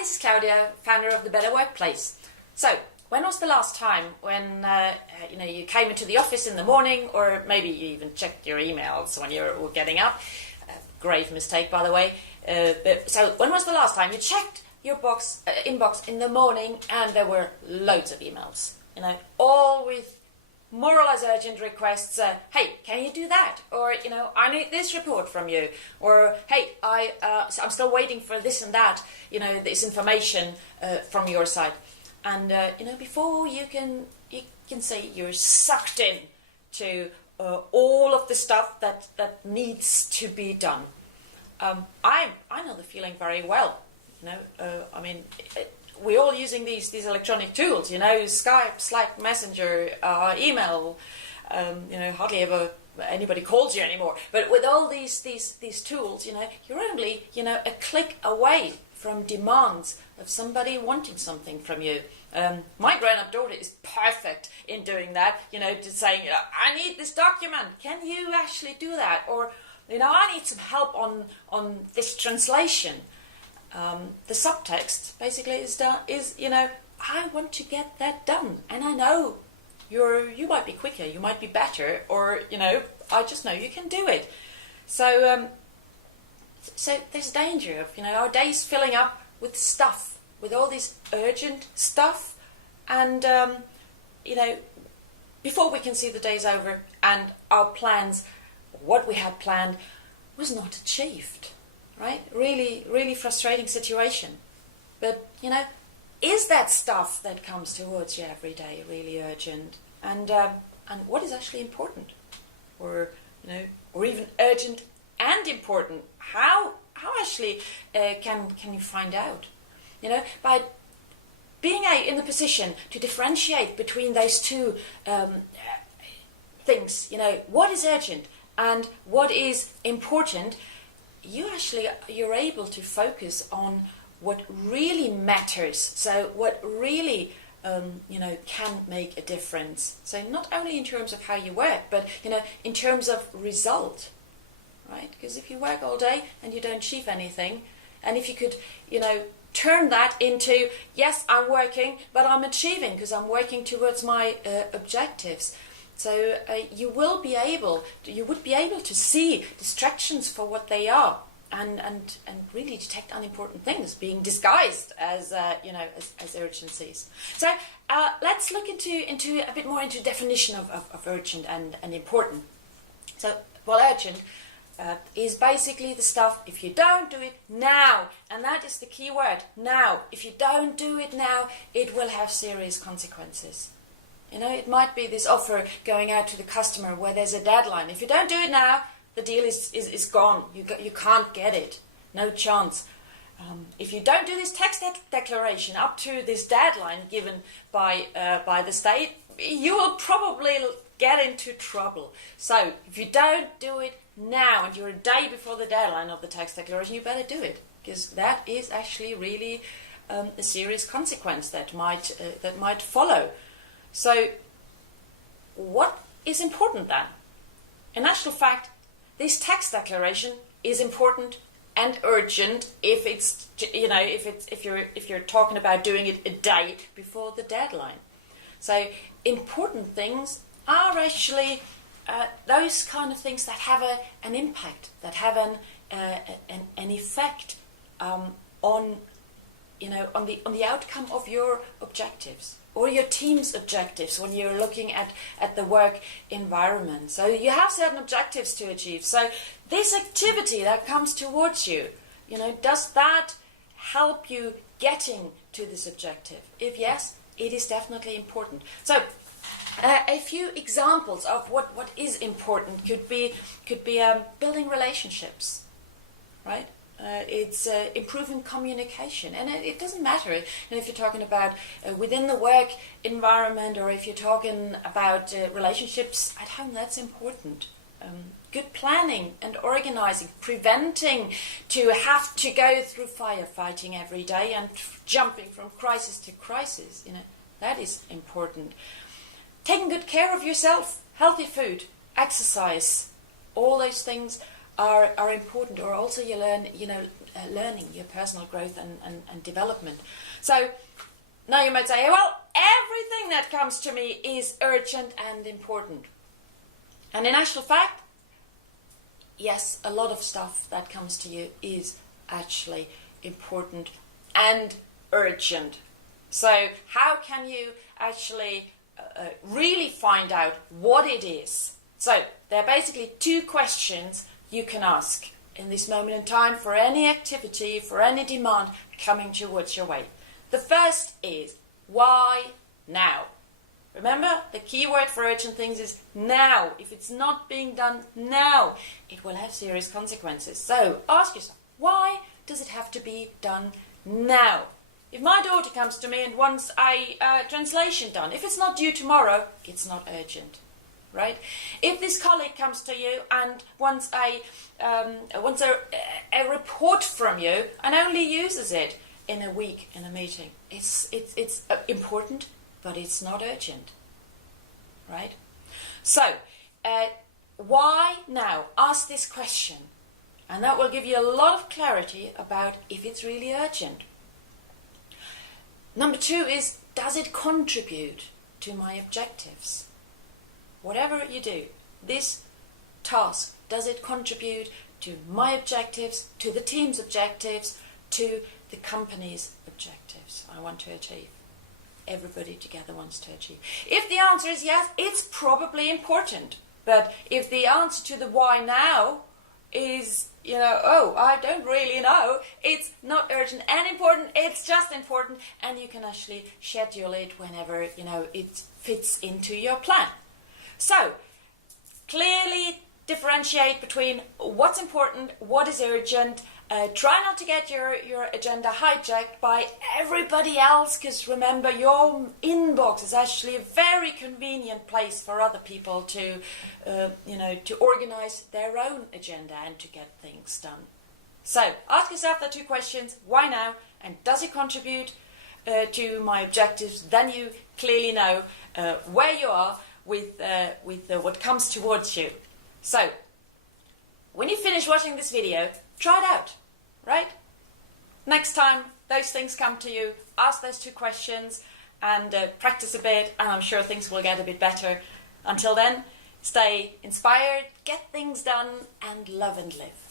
this is Claudia, founder of The Better Workplace. So, when was the last time when you came into the office in the morning, or maybe you even checked your emails when you were getting up? Grave mistake, by the way. So, when was the last time you checked your inbox in the morning and there were loads of emails? All with more or less urgent requests. Hey, can you do that? Or I need this report from you. Or hey, I'm still waiting for this and that. This information from your side. And before you can say you're sucked in to all of the stuff that needs to be done. I know the feeling very well. We're all using these electronic tools, Skype, Slack, Messenger, email. Hardly ever anybody calls you anymore. But with all these tools, you're only a click away from demands of somebody wanting something from you. My grown-up daughter is perfect in doing that. Just saying, I need this document. Can you actually do that? Or I need some help on this translation. The subtext basically is I want to get that done, and I know you might be quicker, you might be better, or I just know you can do it. So there's danger of our days filling up with stuff, with all this urgent stuff, and before we can see the day's over and our plans, what we had planned, was not achieved. Right? Really, really frustrating situation. But, is that stuff that comes towards you every day really urgent? And what is actually important? Or even urgent and important? How actually can you find out? By being in the position to differentiate between those two things, what is urgent and what is important, you're able to focus on what really matters. So what really can make a difference. So not only in terms of how you work, but in terms of result, right? Because if you work all day and you don't achieve anything, and if you could turn that into, yes, I'm working, but I'm achieving because I'm working towards my objectives. So you would be able to see distractions for what they are, and really detect unimportant things being disguised as as urgencies. So let's look into a bit more into definition of urgent and important. So urgent is basically the stuff. If you don't do it now, and that is the key word, now. If you don't do it now, it will have serious consequences. It might be this offer going out to the customer where there's a deadline. If you don't do it now, the deal is gone. You can't get it. No chance. If you don't do this tax declaration up to this deadline given by the state, you will probably get into trouble. So if you don't do it now and you're a day before the deadline of the tax declaration, you better do it, because that is actually really a serious consequence that might follow. So, what is important then? In actual fact, this tax declaration is important and urgent if it's if you're talking about doing it a day before the deadline. So, important things are actually those kind of things that have an impact, that have an effect on the outcome of your objectives, or your team's objectives when you're looking at the work environment. So you have certain objectives to achieve. So this activity that comes towards you, does that help you getting to this objective? If yes, it is definitely important. So a few examples of what is important could be building relationships, right? It's improving communication, and it doesn't matter if you're talking about within the work environment, or if you're talking about relationships at home. That's important. Good planning and organizing, preventing to have to go through firefighting every day and jumping from crisis to crisis. That is important. Taking good care of yourself, healthy food, exercise, all those things are important. Or also you learn, learning, your personal growth and development. So now you might say, well, everything that comes to me is urgent and important. And in actual fact, yes, a lot of stuff that comes to you is actually important and urgent. So how can you actually really find out what it is? So there are basically two questions you can ask in this moment in time for any activity, for any demand coming towards your way. The first is, why now? Remember, the key word for urgent things is now. If it's not being done now, it will have serious consequences. So ask yourself, why does it have to be done now? If my daughter comes to me and wants a translation done, if it's not due tomorrow, it's not urgent, right? If this colleague comes to you and wants a report from you and only uses it in a week in a meeting, it's important, but it's not urgent, right? So, why now? Ask this question, and that will give you a lot of clarity about if it's really urgent. Number two is, does it contribute to my objectives? Whatever you do, this task, does it contribute to my objectives, to the team's objectives, to the company's objectives I want to achieve? Everybody together wants to achieve. If the answer is yes, it's probably important. But if the answer to the why now is, I don't really know, it's not urgent and important, it's just important, and you can actually schedule it whenever, it fits into your plan. So, clearly differentiate between what's important, what is urgent. Try not to get your agenda hijacked by everybody else, because remember, your inbox is actually a very convenient place for other people to organize their own agenda and to get things done. So ask yourself the two questions: why now, and does it contribute to my objectives? Then you clearly know where you are with what comes towards you. So when you finish watching this video, try it out. Right? Next time those things come to you, ask those two questions and practice a bit, and I'm sure things will get a bit better. Until then, stay inspired, get things done, and love and live.